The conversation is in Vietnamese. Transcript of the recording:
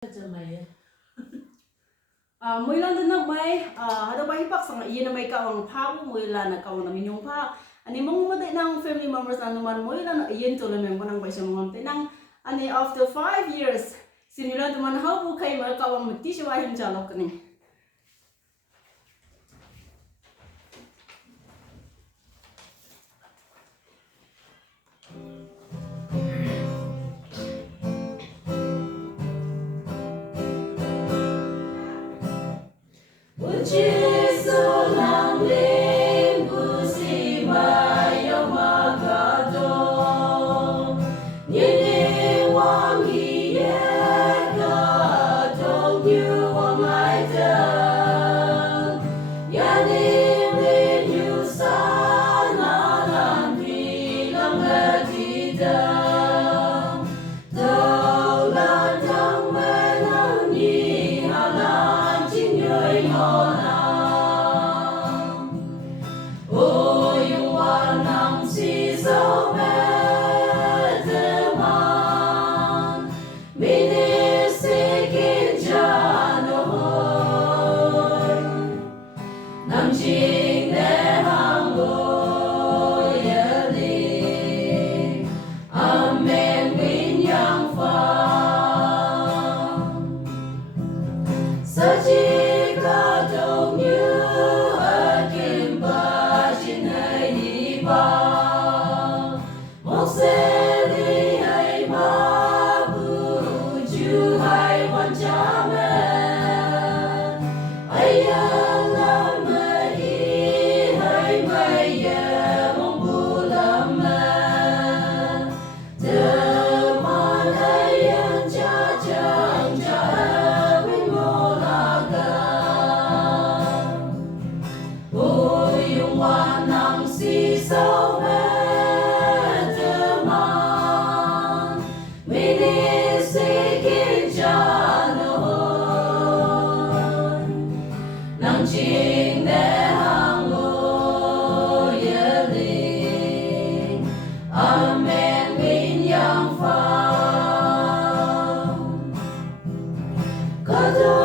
Mui lan na may hada ba hipak sang iyan na may kawang pabo mui lan na kawang na minyong pa ani mong mo ng family members na naman mui lan iyan to lang mo nang baisya mong tinang ani after 5 years sinula naman how bu kay mal kawang muti siya him jalok ni God